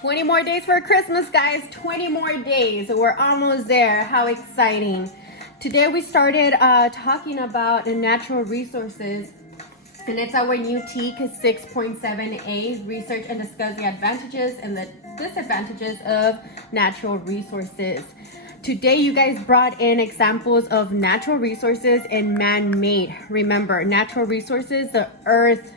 20 more days for Christmas, guys. 20 more days. We're almost there. How exciting. Today we started talking about the natural resources, and it's our new TEK 6.7a, research and discuss the advantages and the disadvantages of natural resources. Today you guys brought in examples of natural resources and man-made. Remember, natural resources, the earth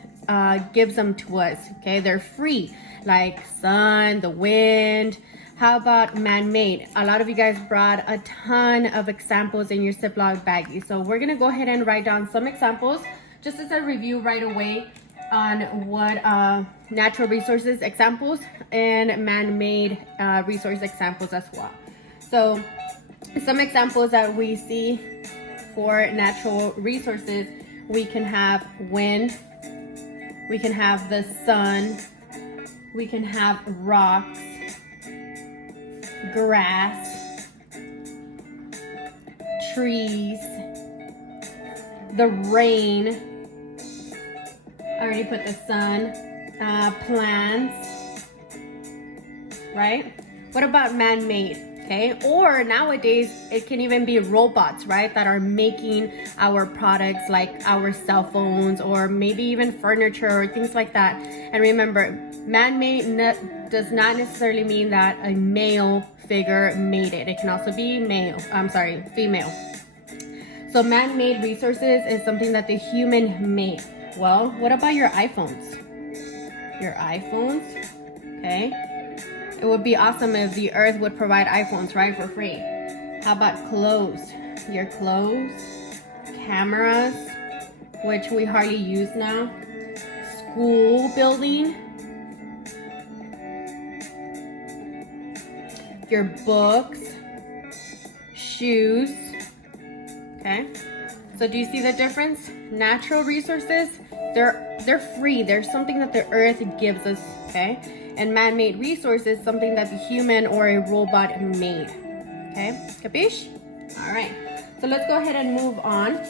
gives them to us, okay? They're free, like sun, the wind. How about man-made? A lot of you guys brought a ton of examples in your Ziploc baggie. So we're gonna go ahead and write down some examples just as a review right away on what natural resources examples and man-made resource examples as well. So some examples that we see for natural resources, we can have wind, we can have the sun, we can have rocks, grass, trees, the rain, I already put the sun, plants, right? What about man-made? Okay, or nowadays it can even be robots, right, that are making our products like our cell phones or maybe even furniture or things like that. And remember, man-made does not necessarily mean that a male figure made it. It can also be female. So man-made resources is something that the human made. Well, what about your iPhones? Your iPhones, okay? It would be awesome if the earth would provide iPhones, right, for free. How about clothes? Your clothes, cameras, which we hardly use now, school building, your books, shoes, okay? So do you see the difference? Natural resources, they're free. They're something that the earth gives us, okay? And man-made resources, something that the human or a robot made. Okay, capiche? All right, so let's go ahead and move on.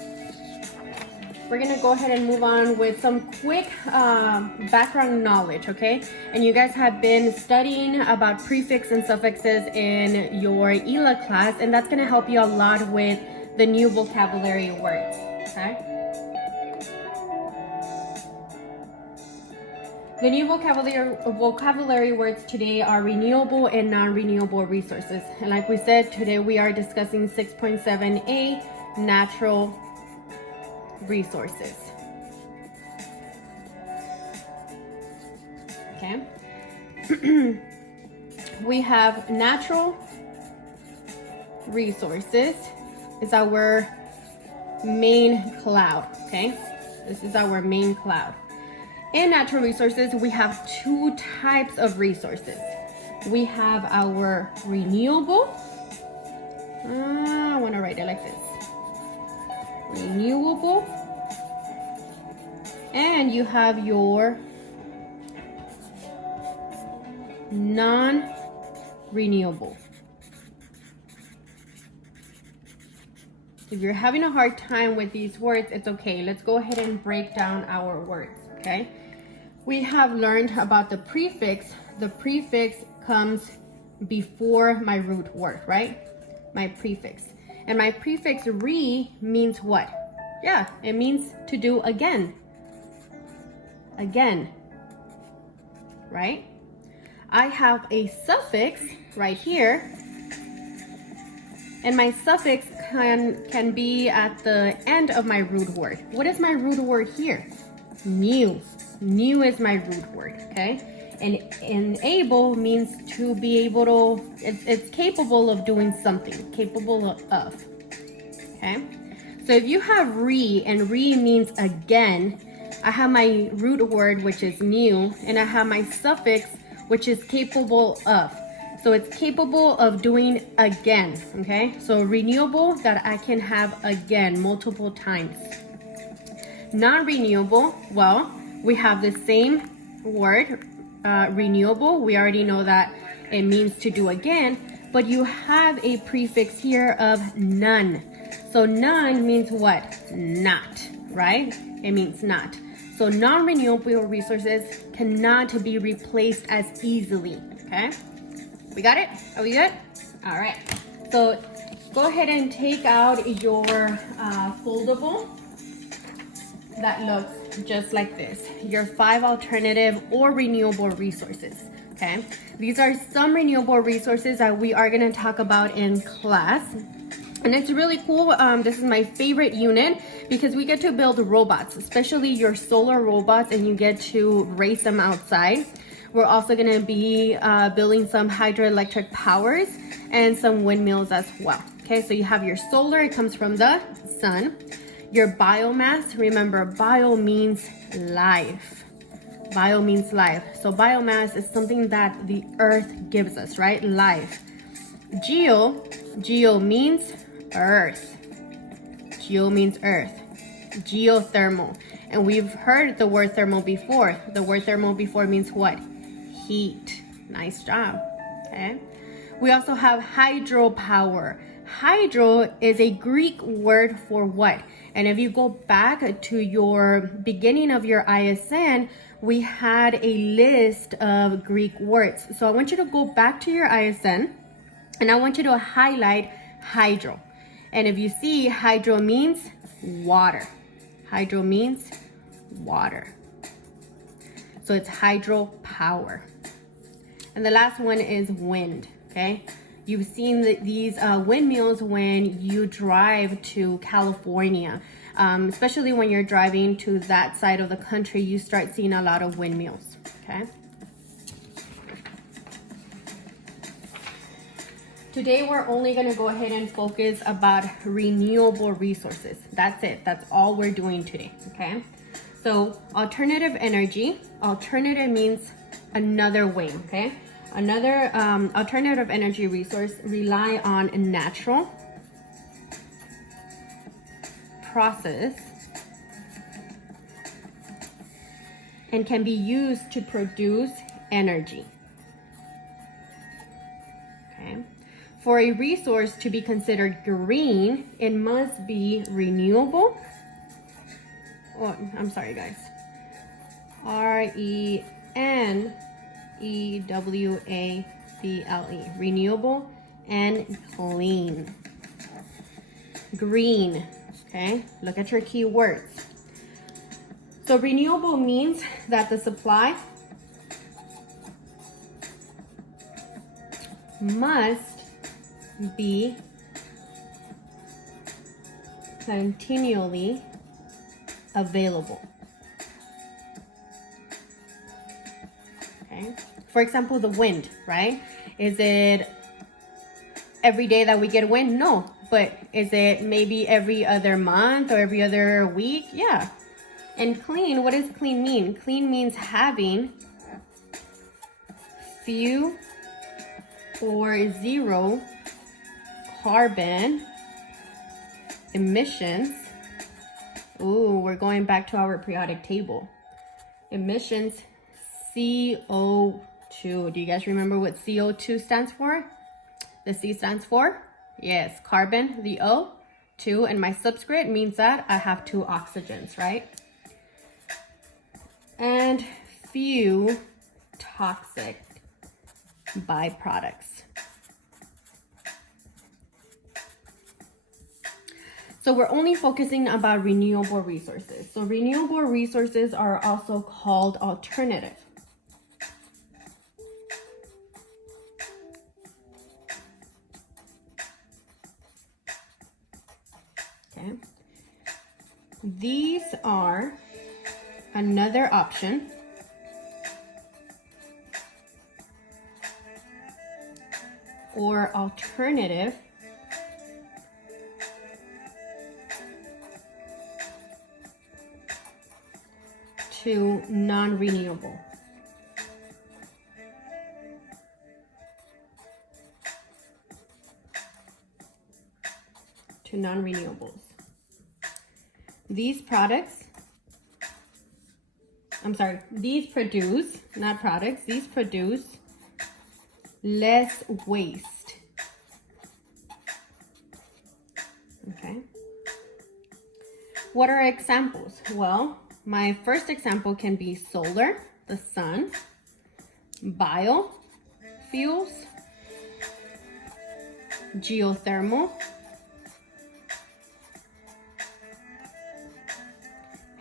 We're gonna go ahead and move on with some quick background knowledge, okay? And you guys have been studying about prefix and suffixes in your ELA class, and that's gonna help you a lot with the new vocabulary words, okay? The new vocabulary words today are renewable and non-renewable resources. And like we said, today we are discussing 6.7a, natural resources. Okay. We have natural resources is our main cloud, okay? This is our main cloud. In natural resources, we have two types of resources. We have our renewable. I want to write it like this. Renewable. And you have your non-renewable. If you're having a hard time with these words, it's okay. Let's go ahead and break down our words, okay? We have learned about the prefix. The prefix comes before my root word, right? My prefix. And my prefix re means what? Yeah, it means to do again. Again, right? I have a suffix right here. And my suffix can be at the end of my root word. What is my root word here? New. New is my root word, okay? And enable means to be able to, it's capable of doing something, capable of, okay? So if you have re, and re means again, I have my root word, which is new, and I have my suffix, which is capable of. So it's capable of doing again, okay? So renewable, that I can have again multiple times. Non-renewable, well, we have the same word, renewable. We already know that it means to do again, but you have a prefix here of none. So none means what? Not, right? It means not. So non-renewable resources cannot be replaced as easily, Okay, we got it? Are we good? All right, so go ahead and take out your foldable that looks just like this. Your 5 alternative or renewable resources, okay? These are some renewable resources that we are gonna talk about in class. And it's really cool. This is my favorite unit because we get to build robots, especially your solar robots, and you get to race them outside. We're also gonna be building some hydroelectric powers and some windmills as well. Okay, so you have your solar, it comes from the sun. Your biomass, remember bio means life. Bio means life. So biomass is something that the earth gives us, right? Life. Geo means earth. Geo means earth. Geothermal. And we've heard the word thermal before. The word thermal before means what? Heat. Nice job. Okay. We also have hydropower. Hydro is a Greek word for what? And if you go back to your beginning of your ISN, we had a list of Greek words. So I want you to go back to your ISN and I want you to highlight hydro. And if you see, hydro means water. Hydro means water. So it's hydropower. And the last one is wind, okay? You've seen these windmills when you drive to California, especially when you're driving to that side of the country, you start seeing a lot of windmills, okay? Today, we're only gonna go ahead and focus about renewable resources. That's it, that's all we're doing today, okay? So alternative energy, alternative means another way, okay? Another alternative energy resource rely on a natural process and can be used to produce energy. Okay. For a resource to be considered green, it must be renewable. Oh, I'm sorry, guys. RENEWABLE, renewable and clean. Green, okay? Look at your keywords. So renewable means that the supply must be continually available. Okay. For example, the wind, right? Is it every day that we get wind? No. But is it maybe every other month or every other week? Yeah. And clean, what does clean mean? Clean means having few or zero carbon emissions. Ooh, we're going back to our periodic table. Emissions, CO2. Do you guys remember what CO2 stands for? The C stands for? Yes, carbon, the O, 2, and my subscript means that I have 2 oxygens, right? And few toxic byproducts. So we're only focusing about renewable resources. So renewable resources are also called alternative. Okay. These are another option or alternative to non-renewable. To non-renewables. These products, these produce, not products, these produce less waste. Okay. What are examples? Well, my first example can be solar, the sun, bio, fuels, geothermal,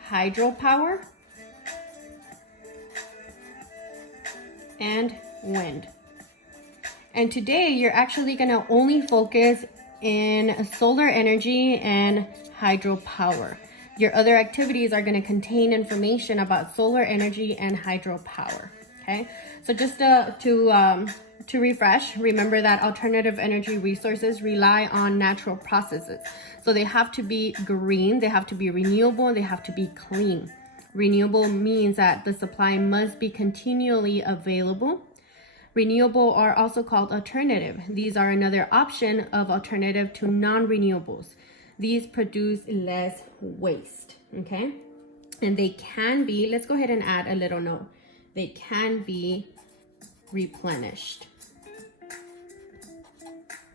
hydropower, and wind. And today you're actually gonna only focus in solar energy and hydropower. Your other activities are gonna contain information about solar energy and hydropower, okay? So just to refresh, remember that alternative energy resources rely on natural processes. So they have to be green, they have to be renewable, they have to be clean. Renewable means that the supply must be continually available. Renewable are also called alternative. These are another option of alternative to non-renewables. These produce less waste, okay? And they can be, let's go ahead and add a little note. They can be replenished.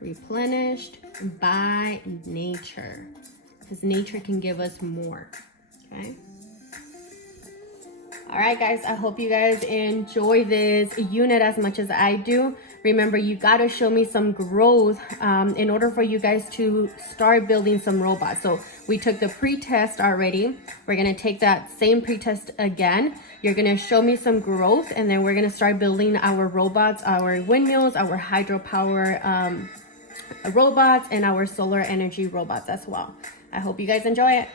Replenished by nature, because nature can give us more, okay? All right, guys, I hope you guys enjoy this unit as much as I do. Remember, you got to show me some growth in order for you guys to start building some robots. So we took the pre-test already. We're going to take that same pre-test again. You're going to show me some growth, and then we're going to start building our robots, our windmills, our hydropower robots, and our solar energy robots as well. I hope you guys enjoy it.